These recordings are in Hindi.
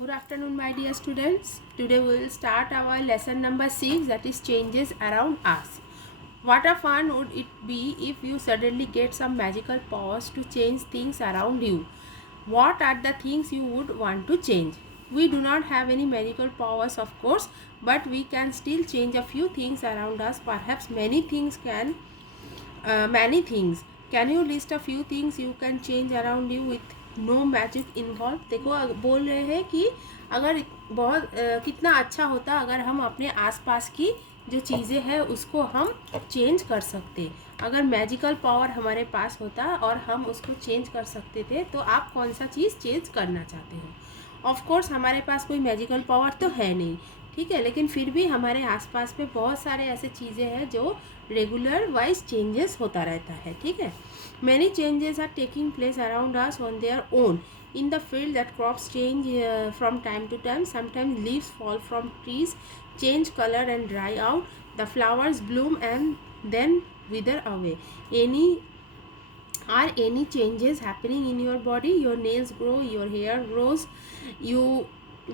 Good afternoon, my dear students. Today we will start our lesson number 6, that is changes around us. What a fun would it be if you suddenly get some magical powers to change things around you. What are the things you would want to change? We do not have any magical powers, of course, but we can still change a few things around us. Perhaps many things. Can you list a few things you can change around you with no magic involved? देखो बोल रहे हैं कि अगर कितना अच्छा होता अगर हम अपने आसपास की जो चीज़ें हैं उसको हम चेंज कर सकते। अगर मैजिकल पावर हमारे पास होता और हम उसको चेंज कर सकते थे, तो आप कौन सा चीज़ चेंज करना चाहते हो? ऑफ कोर्स हमारे पास कोई मैजिकल पावर तो है नहीं, ठीक है, लेकिन फिर भी हमारे आसपास में बहुत सारे ऐसे चीज़ें हैं जो रेगुलर वाइज चेंजेस होता रहता है, ठीक है। Many changes are taking place around us on their own in the field that crops change from time to time. Sometimes leaves fall from trees, change color and dry out. The flowers bloom and then wither away. Any changes happening in your body? Your nails grow, your hair grows, you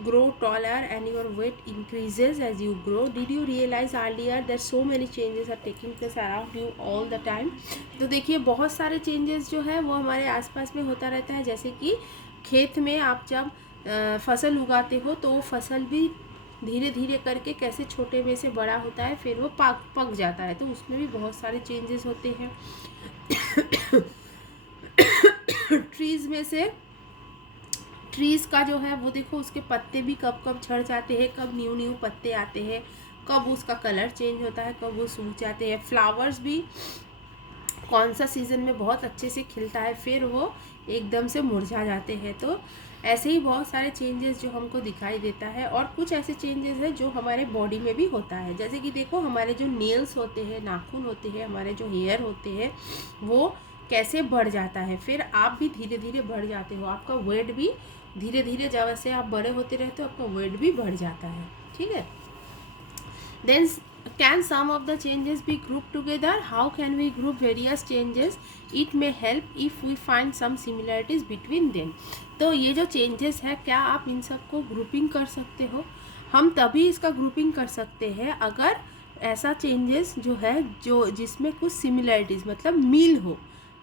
grow taller and your weight increases as you grow. Did you realize earlier that so many changes are taking place around you all the time? तो देखिए बहुत सारे चेंजेस जो है वो हमारे आसपास में होता रहता है। जैसे कि खेत में आप जब फसल उगाते हो तो वो फसल भी धीरे धीरे करके कैसे छोटे में से बड़ा होता है, फिर वो पक जाता है, तो उसमें भी बहुत सारे चेंजेस होते हैं। ट्रीज़ में से ट्रीज़ का जो है वो देखो उसके पत्ते भी कब कब झड़ जाते हैं, कब न्यू पत्ते आते हैं, कब उसका कलर चेंज होता है, कब वो सूख जाते हैं। फ्लावर्स भी कौन सा सीज़न में बहुत अच्छे से खिलता है, फिर वो एकदम से मुरझा जाते हैं। तो ऐसे ही बहुत सारे चेंजेस जो हमको दिखाई देता है। और कुछ ऐसे चेंजेस हैं जो हमारे बॉडी में भी होता है। जैसे कि देखो हमारे जो नेल्स होते हैं, नाखून होते हैं, हमारे जो हेयर होते हैं, वो कैसे बढ़ जाता है, फिर आप भी धीरे धीरे बढ़ जाते हो। आपका वेट भी धीरे धीरे जब से आप बड़े होते रहते हो आपका वेट भी बढ़ जाता है, ठीक है। Then can some of the changes be grouped together? How can we group various changes? It may help if we find some similarities between them. तो ये जो changes है, क्या आप इन सबको ग्रुपिंग कर सकते हो? हम तभी इसका ग्रुपिंग कर सकते हैं अगर ऐसा चेंजेस जो है जो जिसमें कुछ सिमिलरिटीज़ मतलब मील हो,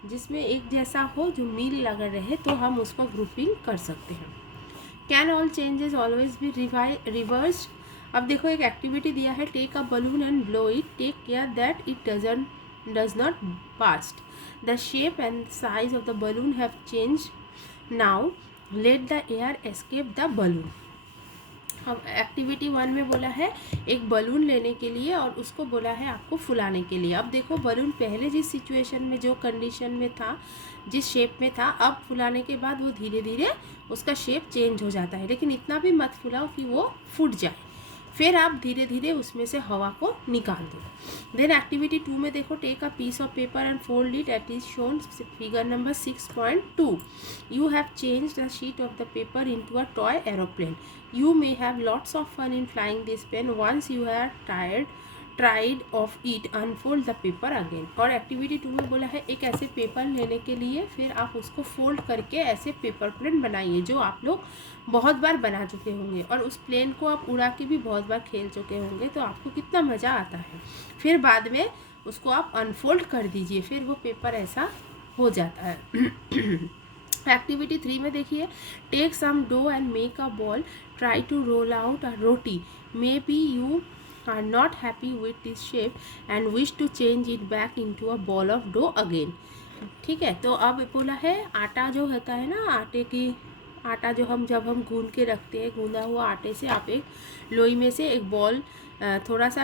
जिसमें एक जैसा हो, जो मील लगा रहे, तो हम उसको ग्रुपिंग कर सकते हैं। Can all changes always be reversed? अब देखो एक एक्टिविटी दिया है, take a balloon and blow it, take care that it does not burst. The shape and size of the balloon have change, now let the air escape the balloon. अब एक्टिविटी 1 में बोला है एक बलून लेने के लिए और उसको बोला है आपको फुलाने के लिए। अब देखो बलून पहले जिस सिचुएशन में, जो कंडीशन में था, जिस शेप में था, अब फुलाने के बाद वो धीरे धीरे उसका शेप चेंज हो जाता है, लेकिन इतना भी मत फुलाओ कि वो फूट जाए। फिर आप धीरे धीरे उसमें से हवा को निकाल दो। देन एक्टिविटी 2 में देखो, take a piece of paper and fold it at is shown figure number 6.2. You have changed the sheet of the paper into a toy aeroplane. You may have lots of fun in flying this plane. Once you are tried of it, unfold the paper again. और एक्टिविटी 2 में बोला है एक ऐसे पेपर लेने के लिए, फिर आप उसको फोल्ड करके ऐसे पेपर प्लेन बनाइए जो आप लोग बहुत बार बना चुके होंगे, और उस प्लेन को आप उड़ा के भी बहुत बार खेल चुके होंगे, तो आपको कितना मज़ा आता है। फिर बाद में उसको आप अनफोल्ड कर दीजिए, फिर वो पेपर ऐसा हो जाता है। एक्टिविटी 3 में देखिए, take some dough and make a ball, try to roll out a roti, maybe you are not happy with this shape and wish to change it back into a ball of dough again, ठीक है। तो अब बोला है आटा जो होता है ना, आटा जो जब हम गूंद के रखते हैं, गूंदा हुआ आटे से आप एक लोई में से एक बॉल, थोड़ा सा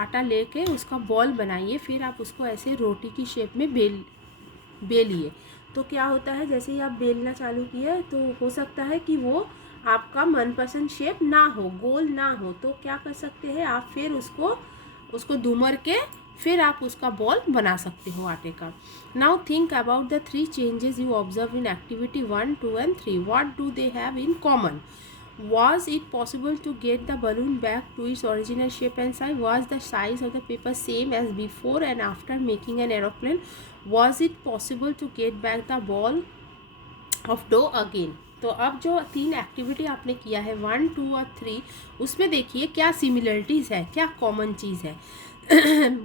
आटा लेके उसका बॉल बनाइए, फिर आप उसको ऐसे रोटी की शेप में बेलिए। तो क्या होता है, जैसे ही आप बेलना चालू किया तो हो सकता है कि वो आपका मनपसंद शेप ना हो, गोल ना हो, तो क्या कर सकते हैं आप, फिर उसको दुमर के फिर आप उसका बॉल बना सकते हो आटे का। Now think about the 3 changes you observe in activity 1, 2 and 3. What do they have in common? Was it possible to get the balloon back to its original shape and size? Was the size of the paper same as before and after making an aeroplane? Was it possible to get back the ball of dough again? तो अब जो 3 एक्टिविटी आपने किया है 1, 2 और 3, उसमें देखिए क्या सिमिलरिटीज़ है, क्या कॉमन चीज़ है।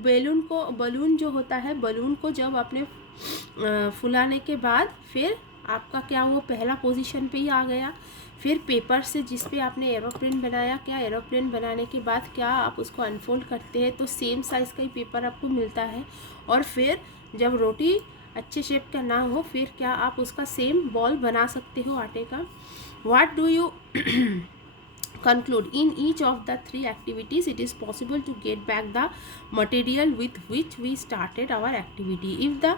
बलून जो होता है, बलून को जब आपने फुलाने के बाद फिर आपका क्या वो पहला पोजीशन पे ही आ गया। फिर पेपर से जिस पे आपने एरोप्लेन बनाया, क्या एरोप्लेन बनाने के बाद क्या आप उसको अनफोल्ड करते हैं तो सेम साइज़ का ही पेपर आपको मिलता है। और फिर जब रोटी अच्छे शेप का ना हो फिर क्या आप उसका सेम बॉल बना सकते हो आटे का। What do you conclude? In each of the 3 activities it is possible to get back the material with which we started our activity. If the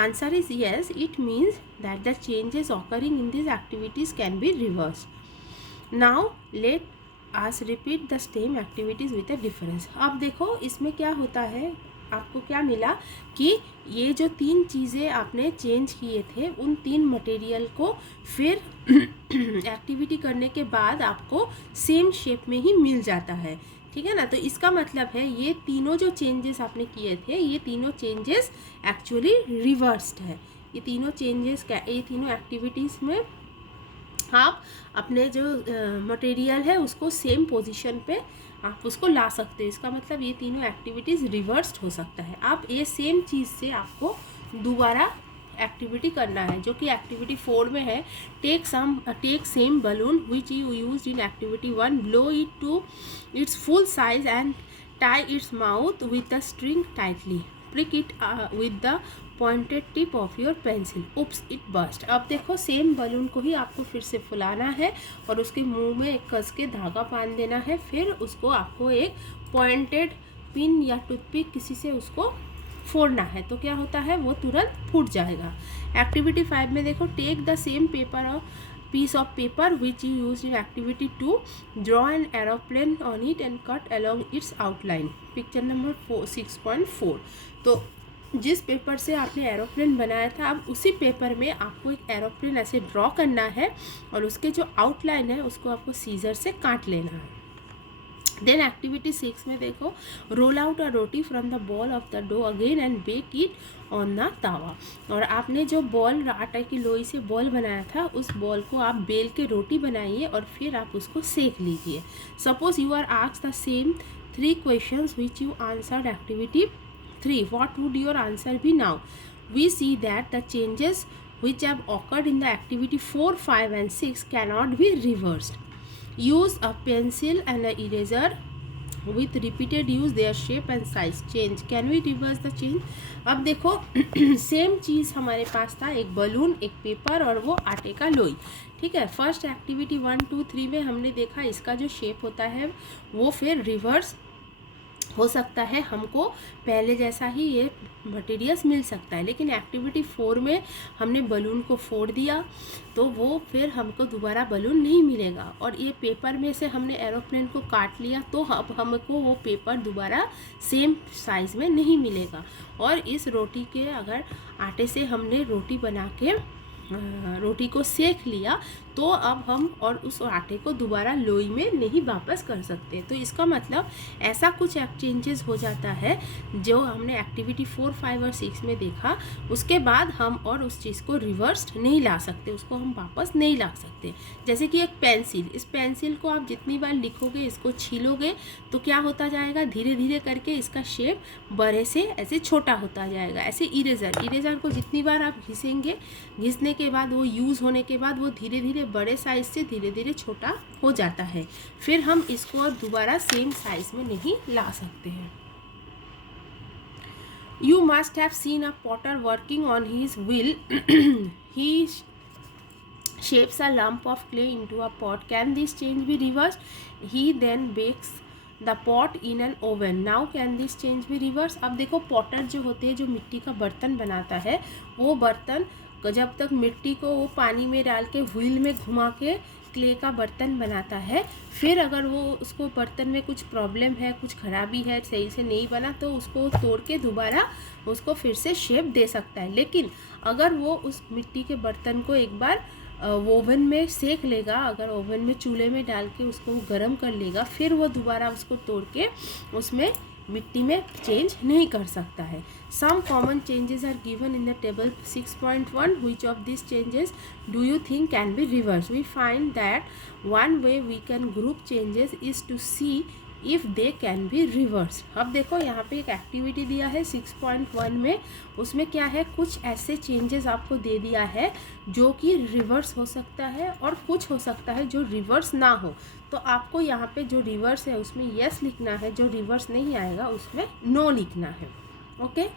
answer is yes, it means that the changes occurring in these activities can be reversed. Now let us repeat the same activities with a difference. अब देखो इसमें क्या होता है, आपको क्या मिला कि ये जो 3 चीज़ें आपने चेंज किए थे उन 3 मटेरियल को फिर एक्टिविटी करने के बाद आपको सेम शेप में ही मिल जाता है, ठीक है ना। तो इसका मतलब है ये तीनों जो चेंजेस आपने किए थे ये तीनों चेंजेस एक्चुअली रिवर्स्ड है। ये तीनों चेंजेस क्या, ये तीनों एक्टिविटीज़ में आप अपने जो मटेरियल है उसको सेम पोजीशन पे आप उसको ला सकते हैं। इसका मतलब ये तीनों एक्टिविटीज़ रिवर्स्ड हो सकता है। आप ये सेम चीज़ से आपको दोबारा एक्टिविटी करना है जो कि एक्टिविटी 4 में है। Take same balloon which you used in activity 1, blow it to its full size and tie its mouth with the string tightly, prick it with the pointed tip of your pencil, oops it burst. अब देखो सेम बलून को ही आपको फिर से फुलाना है और उसके मुंह में एक कस के धागा बांध देना है। फिर उसको आपको एक पॉइंटेड पिन या टूथपिक किसी से उसको फोड़ना है तो क्या होता है वो तुरंत फूट जाएगा। एक्टिविटी 5 में देखो, टेक द सेम पेपर और piece of paper which you used in activity 2, draw an aeroplane on it and cut along its outline, picture number 6.4। तो जिस पेपर से आपने एरोप्लेन बनाया था अब उसी पेपर में आपको एक एरोप्लेन ऐसे ड्रॉ करना है और उसके जो आउटलाइन है उसको आपको सीजर से काट लेना है। देन एक्टिविटी 6 में देखो, roll out a roti from the ball of the dough again and bake it on the tawa. और आपने जो बॉल आटे की लोई से बॉल बनाया था उस बॉल को आप बेल के रोटी बनाइए और फिर आप उसको सेक लीजिए। Suppose you are asked the same 3 questions which you answered activity 3, what would your answer be now? We see that the changes which have occurred in the activity 4, 5 and 6 cannot be reversed. Use a pencil and an eraser with repeated use their shape and size change. Can we reverse the change? अब देखो सेम चीज़ हमारे पास था, एक बलून, एक पेपर और वो आटे का लोई, ठीक है। फर्स्ट एक्टिविटी 1, 2, 3 में हमने देखा इसका जो शेप होता है वो फिर रिवर्स हो सकता है, हमको पहले जैसा ही ये मटेरियल्स मिल सकता है। लेकिन एक्टिविटी 4 में हमने बलून को फोड़ दिया तो वो फिर हमको दोबारा बलून नहीं मिलेगा। और ये पेपर में से हमने एरोप्लेन को काट लिया तो अब हमको वो पेपर दोबारा सेम साइज़ में नहीं मिलेगा। और इस रोटी के अगर आटे से हमने रोटी बना के रोटी को सेक लिया तो अब हम और उस आटे को दोबारा लोई में नहीं वापस कर सकते। तो इसका मतलब ऐसा कुछ चेंजेस हो जाता है जो हमने एक्टिविटी 4, 5 और 6 में देखा, उसके बाद हम और उस चीज़ को रिवर्स नहीं ला सकते, उसको हम वापस नहीं ला सकते। जैसे कि एक पेंसिल, इस पेंसिल को आप जितनी बार लिखोगे, इसको छीलोगे तो क्या होता जाएगा, धीरे धीरे करके इसका शेप बड़े से ऐसे छोटा होता जाएगा। ऐसे इरेज़र को जितनी बार आप घिसेंगे, घिसने के बाद वो यूज़ होने के बाद वो धीरे धीरे बड़े साइज से धीरे धीरे छोटा हो जाता है। फिर हम इसको और दोबारा सेम साइज में नहीं ला सकते हैं। You must have seen a potter working on his wheel. He shapes a lump of clay into a pot. Can this change be reversed? He then bakes the pot in an oven. Now can this change be reversed? अब देखो पॉटर जो होते हैं, जो मिट्टी का बर्तन बनाता है, वो बर्तन जब तक मिट्टी को वो पानी में डाल के व्हील में घुमा के क्ले का बर्तन बनाता है, फिर अगर वो उसको बर्तन में कुछ प्रॉब्लम है, कुछ खराबी है, सही से नहीं बना तो उसको तोड़ के दोबारा उसको फिर से शेप दे सकता है। लेकिन अगर वो उस मिट्टी के बर्तन को एक बार ओवन में सेक लेगा, अगर ओवन में चूल्हे में डाल के उसको गर्म कर लेगा, फिर वो दोबारा उसको तोड़ के उसमें मिट्टी में चेंज नहीं कर सकता है। Some common changes are given in the table 6.1. Which of this changes do you think can be reverse? We find that one way we can group changes is to see if they can be reverse. अब देखो यहाँ पे एक एक्टिविटी दिया है 6.1 में, उसमें क्या है, कुछ ऐसे चेंजेस आपको दे दिया है जो कि रिवर्स हो सकता है और कुछ हो सकता है जो रिवर्स ना हो। तो आपको यहाँ पे जो रिवर्स है उसमें यस लिखना है, जो रिवर्स नहीं आएगा उसमें नो लिखना है। ओके।